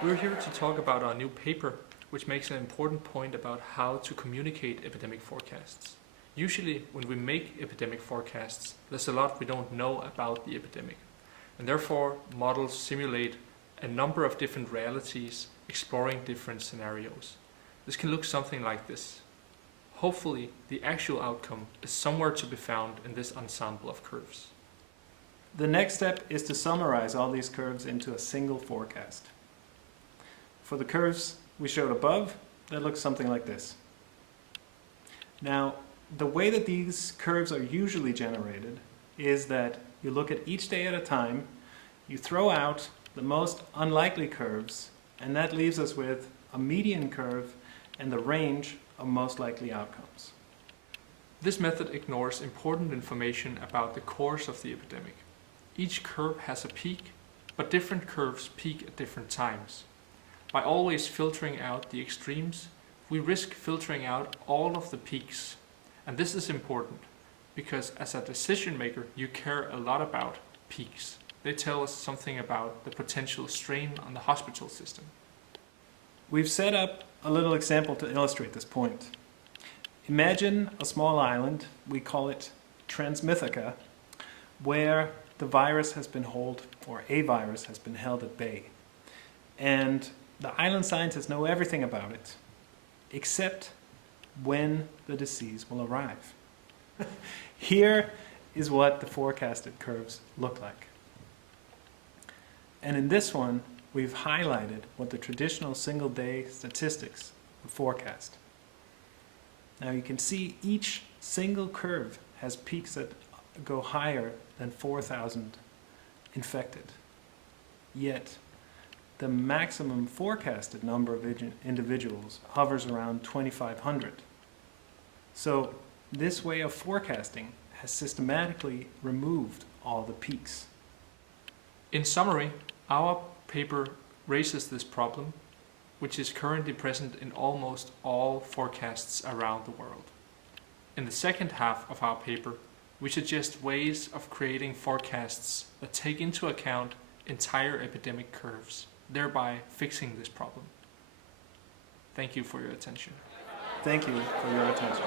We're here to talk about our new paper, which makes an important point about how to communicate epidemic forecasts. Usually, when we make epidemic forecasts, there's a lot we don't know about the epidemic, and therefore models simulate a number of different realities, exploring different scenarios. This can look something like this. Hopefully, the actual outcome is somewhere to be found in this ensemble of curves. The next step is to summarize all these curves into a single forecast. For the curves we showed above, that looks something like this. Now, the way that these curves are usually generated is that you look at each day at a time, you throw out the most unlikely curves, and that leaves us with a median curve and the range of most likely outcomes. This method ignores important information about the course of the epidemic. Each curve has a peak, but different curves peak at different times. By always filtering out the extremes, we risk filtering out all of the peaks. And this is important because as a decision maker, you care a lot about peaks. They tell us something about the potential strain on the hospital system. We've set up a little example to illustrate this point. Imagine a small island, we call it Transmythica, where the virus has been held, or a virus has been held at bay. And the island scientists know everything about it, except when the disease will arrive. Here is what the forecasted curves look like. And in this one, we've highlighted what the traditional single-day statistics would forecast. Now you can see each single curve has peaks that go higher than 4,000 infected. Yet, the maximum forecasted number of individuals hovers around 2,500. So this way of forecasting has systematically removed all the peaks. In summary, our paper raises this problem, which is currently present in almost all forecasts around the world. In the second half of our paper, we suggest ways of creating forecasts that take into account entire epidemic curves, thereby fixing this problem. Thank you for your attention. Thank you for your attention.